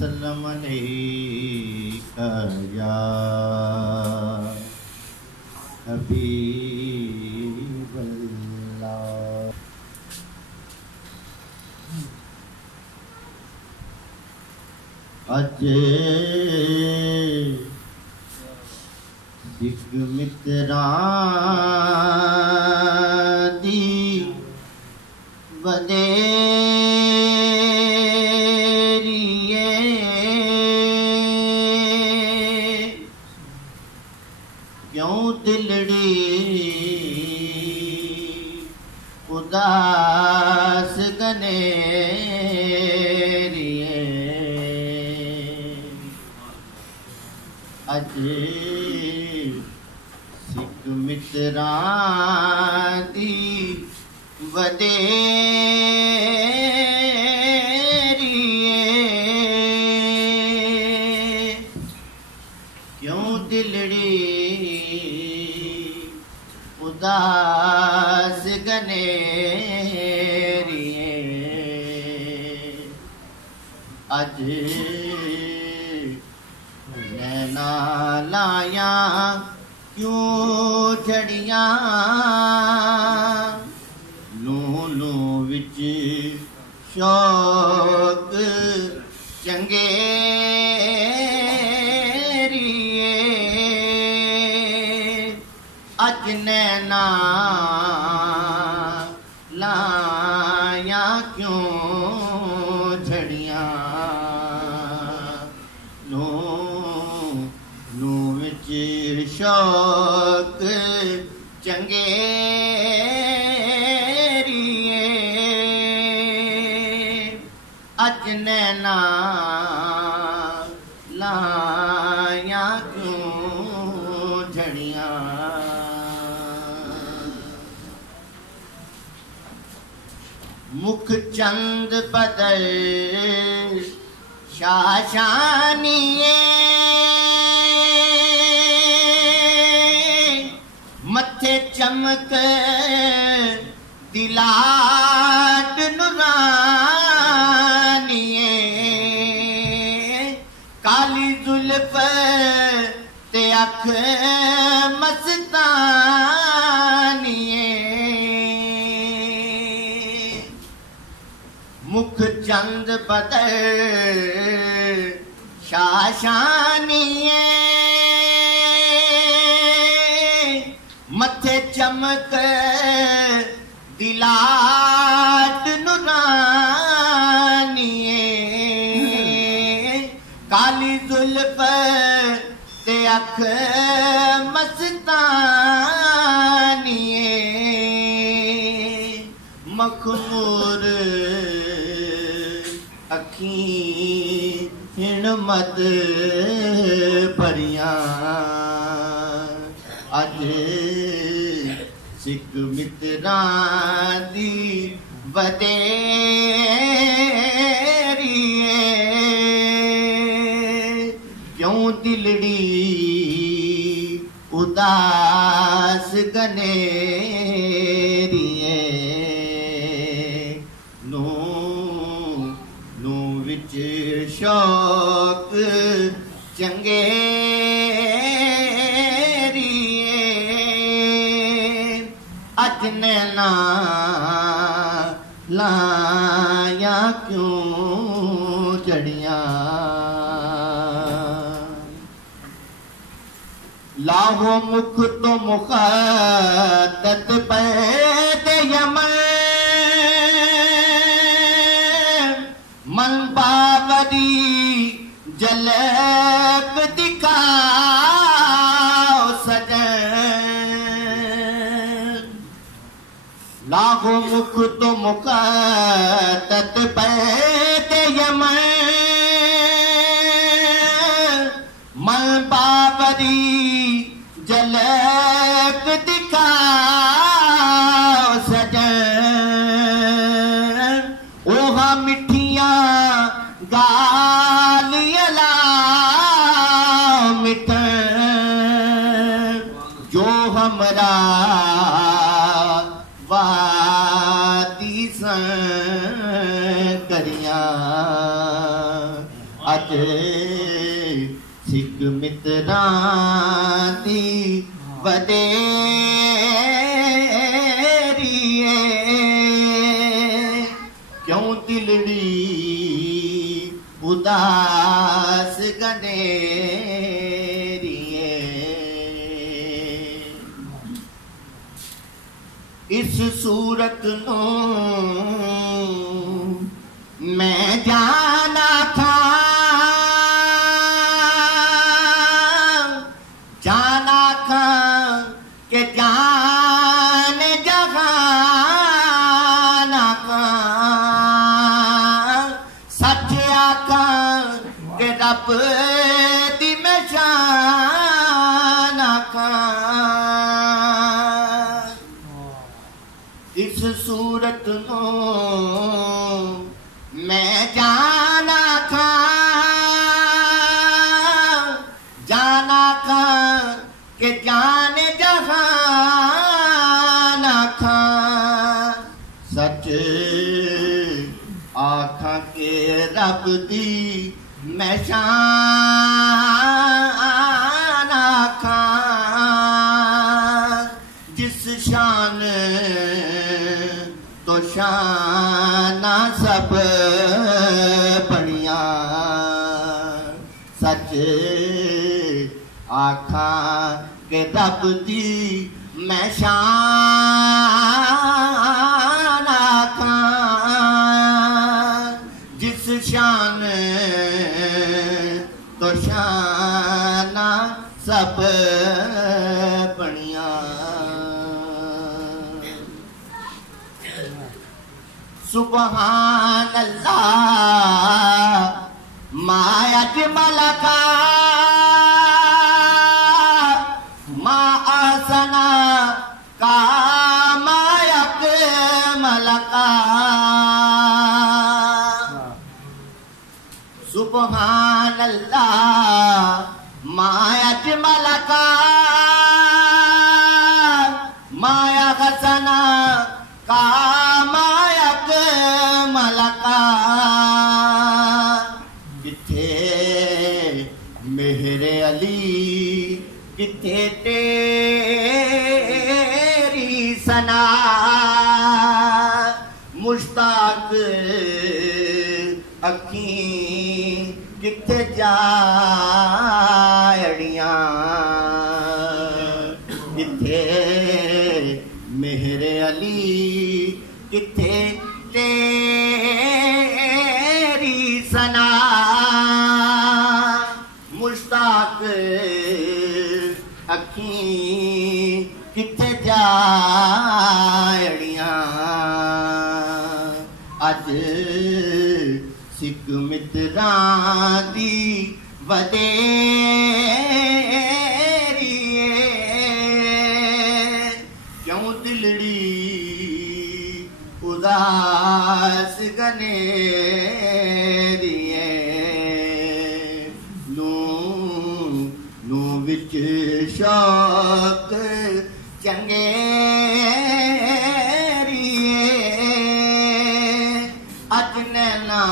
वसल्लम अलैका या हबीबल्लाह। अज सिख मित्रां दी वडेरिए क्यों दिलड़ी उदास गनेरिए। अज सिख मित्रां दी वडेरिए क्यों दिलड़ी उदास गनेरिए। अज नैना लाया क्यों झड़ियां लू विच शौक चंगेरिए। अज नैना लाया क्यों झड़ियां लू विच शौक चंगेरिए। अज नैना लाया क्यों झड़ियां मुख चंद बदल शाशानिए मथे चमक दिलाट नुरानिए। काली जुल्फ ते अख मस्तानिए मुख चंद बदल शाशानिए मथे चमक दिलाट नुरानिए। काली जुल्फ ते अख मस्तानिए मखमूर अखी हिण मद परियां। अज सिख मित्रां दी वडेरिए क्यों दिलड़ी उदास गनेरिए। नू विच शौक चंगेरिए। अज नैना लाया क्यों झड़ियां लाहो मुख तो मुखादत पैदे यमन मन बाबरी जलक दिखाओ सजन। लाहो मुख तो मुखादत पैदे यमन मन बाबरी जलक दिखाओ सजन। ओहा मिठियां गालियां मिठन जो हमरा वादी करियां। अज अज सिख मित्रां दी वडेरी क्यों दिलड़ी उदास गनेरी इस सूरत नूं मैं जाना था के जान जहाना का सच आखा के रब दी मैं शान आखा इस सूरत नूं मैं जाना था के जान जहान आखा सच आखा के रब दी मैं शान आखा जिस शान तो शाना सब बढ़िया सच आखा के रब दी मैं शान आखा जिस शान तो शाना सब बढ़िया सुबहान अल्लाह माया मलका आसना का मायक मलका सुबहान अल्लाह मायक मलका माया हसना का मायक मलका किथे मेहरे अली किथे तेरी सना मुश्ताक अखीं किथे जाड़ियां किथे मेहरे अली किथे तेरी सना मुश्ताक अखीं किथे जाड़ियां अज सिख मित्रां दी वडेरी क्यों दिलड़ी उदास गनेरी नू विच शौक चंगेरी अज नैना